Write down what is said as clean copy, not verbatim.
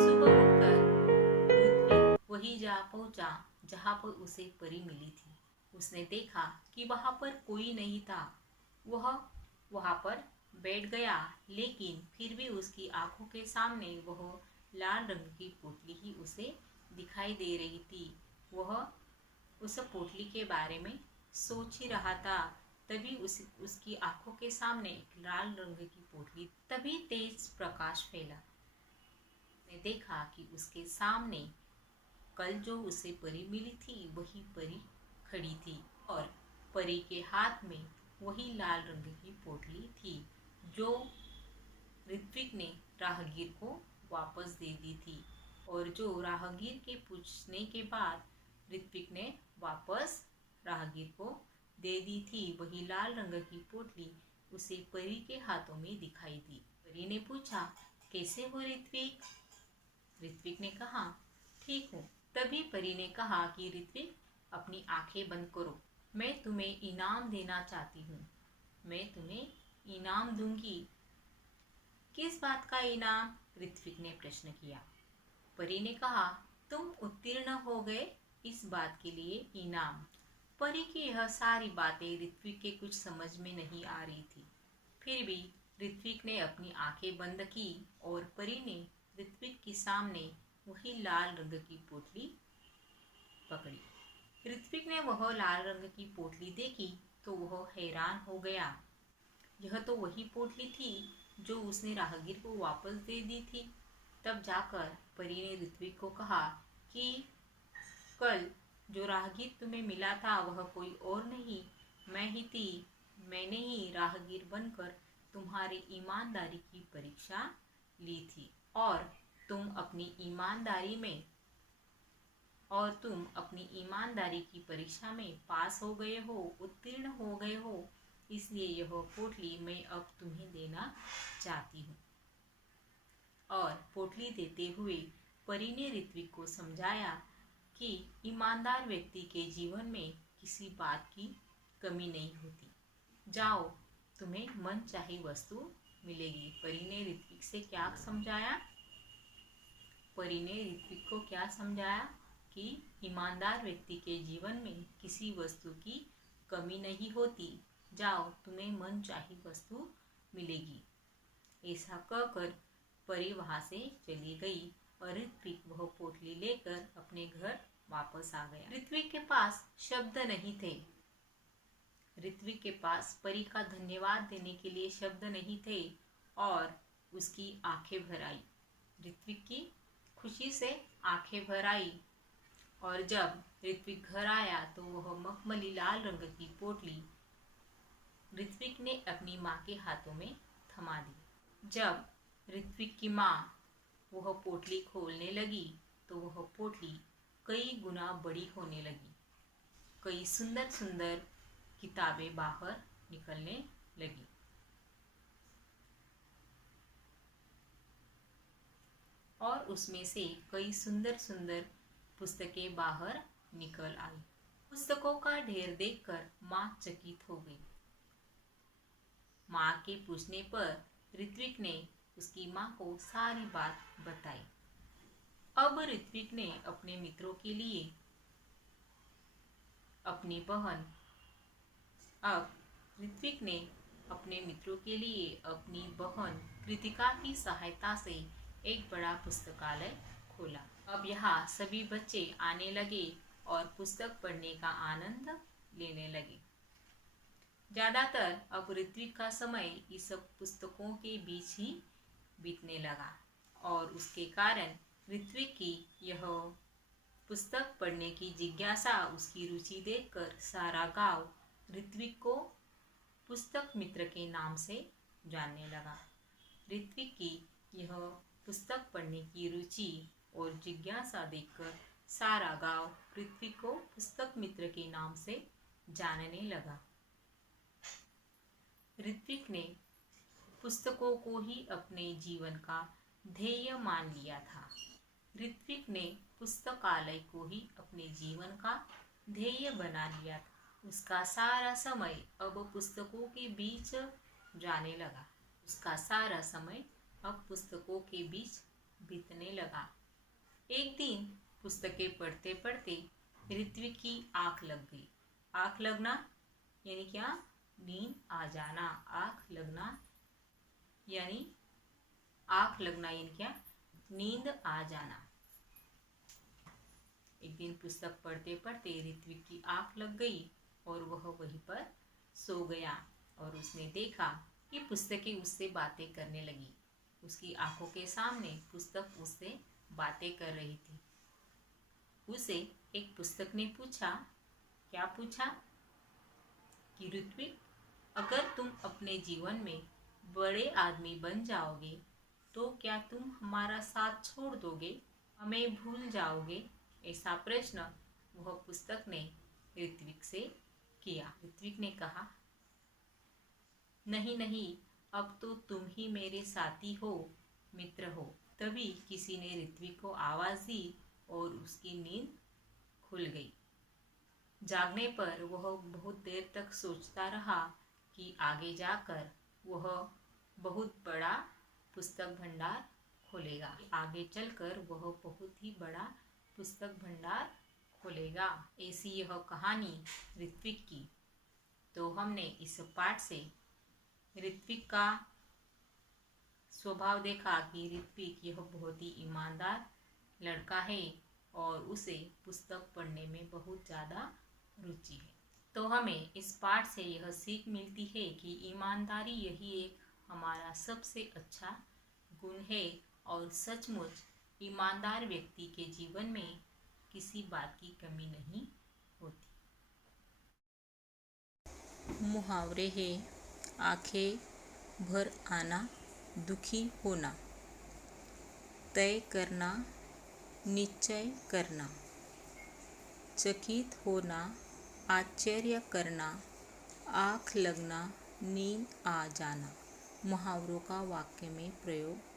सुबह उठकर ऋत्विक वही जा पहुंचा जहां पर उसे परी मिली थी। उसने देखा कि वहां पर कोई नहीं था। वह वहां पर बैठ गया, लेकिन फिर भी उसकी आंखों के सामने वह लाल रंग की पोटली ही उसे दिखाई दे रही थी। वह उस पोटली के बारे में सोच ही रहा था। तभी उसकी आंखों के सामने एक लाल रंग की पोटली, तभी तेज प्रकाश फैला। ने देखा कि उसके सामने कल जो उसे परी मिली थी वही परी खड़ी थी, और परी के हाथ में वही लाल रंग की पोटली थी जो ऋत्विक ने राहगीर को वापस दे दी थी, और जो राहगीर के पूछने के बाद ऋत्विक ने वापस राहगीर को दे दी थी। वही लाल रंग की पोटली उसे परी के हाथों में दिखाई दी। परी ने पूछा, कैसे हो ऋत्विक? ऋत्विक ने कहा, ठीक हूँ। तभी परी ने कहा कि ऋत्विक, अपनी आंखें बंद करो, मैं तुम्हें इनाम देना चाहती हूँ। मैं तुम्हें इनाम दूंगी। किस बात का इनाम? ऋत्विक ने प्रश्न किया। परी ने कहा, तुम उत्तीर्ण हो गए, इस बात के लिए इनाम। परी की यह सारी बातें ऋत्विक के कुछ समझ में नहीं आ रही थी। फिर भी ऋत्विक ने अपनी आंखें बंद की और परी ने ऋत्विक के सामने वही लाल रंग की पोटली पकड़ी। ऋत्विक ने वह लाल रंग की पोटली देखी तो वह हैरान हो गया। यह तो वही पोटली थी जो उसने राहगीर को वापस दे दी थी। तब जाकर परी ने ऋत्विक को कहा कि कल जो राहगीर तुम्हें मिला था वह कोई और नहीं, मैं ही थी। मैंने ही राहगीर बनकर तुम्हारी ईमानदारी की परीक्षा ली थी, और तुम अपनी ईमानदारी की परीक्षा में पास हो गए हो, उत्तीर्ण हो गए हो। इसलिए यह पोटली मैं अब तुम्हें देना चाहती हूँ। और पोटली देते हुए परी ने ऋत्विक को समझाया कि ईमानदार व्यक्ति के जीवन में किसी बात की कमी नहीं होती। जाओ, तुम्हें मनचाही वस्तु मिलेगी। परी ने ऋत्विक से क्या समझाया? परी ने ऋत्विक को क्या समझाया कि ईमानदार व्यक्ति के जीवन में किसी वस्तु की कमी नहीं होती। जाओ, तुम्हें मनचाही वस्तु मिलेगी। ऐसा कहकर परी वहां से चली गई और ऋत्विक वह पोटली लेकर अपने घर वापस आ गया। ऋत्विक के पास शब्द नहीं थे। ऋत्विक के पास परी का धन्यवाद देने के लिए शब्द नहीं थे, और उसकी आंखें भर आई। ऋत्विक की खुशी से आंखें भर आई, और जब ऋत्विक घर आया तो वह मखमली लाल रंग की पोटली ऋत्विक ने अपनी माँ के हाथों में थमा दी। जब ऋत्विक की माँ वह पोटली खोलने लगी तो वह पोटली कई गुना बड़ी होने लगी। कई सुंदर सुंदर किताबें बाहर निकलने लगी, और उसमें से कई सुंदर सुंदर पुस्तकें बाहर निकल आई। पुस्तकों का ढेर देखकर माँ चकित हो गई। माँ के पूछने पर ऋत्विक ने उसकी माँ को सारी बात बताई। अब ऋत्विक ने अपने मित्रों के लिए अपनी बहन कृतिका की सहायता से एक बड़ा पुस्तकालय खोला। अब यहाँ सभी बच्चे आने लगे और पुस्तक पढ़ने का आनंद लेने लगे। ज्यादातर अब ऋत्विक का समय इस सब पुस्तकों के बीच ही बीतने लगा, और उसके कारण ऋत्विक की यह पुस्तक पढ़ने की जिज्ञासा, उसकी रुचि देखकर सारा गांव ऋत्विक को पुस्तक मित्र के नाम से जानने लगा। ऋत्विक की यह पुस्तक पढ़ने की रुचि और जिज्ञासा देखकर सारा गांव ऋत्विक को पुस्तक मित्र के नाम से जानने लगा। ऋत्विक ने पुस्तकों को ही अपने जीवन का ध्येय मान लिया था। ऋत्विक ने पुस्तकालय को ही अपने जीवन का ध्येय बना लिया था। उसका सारा समय अब पुस्तकों के बीच बीतने लगा। एक दिन पुस्तकें पढ़ते पढ़ते ऋत्विक की आंख लग गई। आंख लगना यानी क्या? नींद आ जाना। आंख लगना यानी क्या? नींद आ जाना। एक दिन पुस्तक पढ़ते पढ़ते ऋत्विक की आंख लग गई और वह वहीं पर सो गया और उसने देखा कि पुस्तकें उससे बातें करने लगी। उसकी आंखों के सामने पुस्तक उससे बातें कर रही थी। उसे एक पुस्तक ने पूछा, क्या पूछा? कि ऋत्विक, अगर तुम अपने जीवन में बड़े आदमी बन जाओगे तो क्या तुम हमारा साथ छोड़ दोगे, हमें भूल जाओगे? ऐसा प्रश्न वह पुस्तक ने ऋत्विक से किया। ऋत्विक ने कहा, नहीं नहीं, अब तो तुम ही मेरे साथी हो, मित्र हो। तभी किसी ने ऋत्विक को आवाज दी और उसकी नींद खुल गई। जागने पर वह बहुत देर तक सोचता रहा कि आगे जाकर वह बहुत बड़ा पुस्तक भंडार खोलेगा। आगे चलकर वह बहुत ही बड़ा पुस्तक भंडार खोलेगा। ऐसी यह कहानी ऋत्विक की। तो हमने इस पाठ से ऋत्विक का स्वभाव देखा कि ऋत्विक यह बहुत ही ईमानदार लड़का है और उसे पुस्तक पढ़ने में बहुत ज़्यादा रुचि है। तो हमें इस पाठ से यह सीख मिलती है कि ईमानदारी यही एक हमारा सबसे अच्छा गुण है और सचमुच ईमानदार व्यक्ति के जीवन में किसी बात की कमी नहीं होती। मुहावरे हैं, आंखें भर आना, दुखी होना, तय करना, निश्चय करना, चकित होना, आश्चर्य करना, आँख लगना, नींद आ जाना। मुहावरों का वाक्य में प्रयोग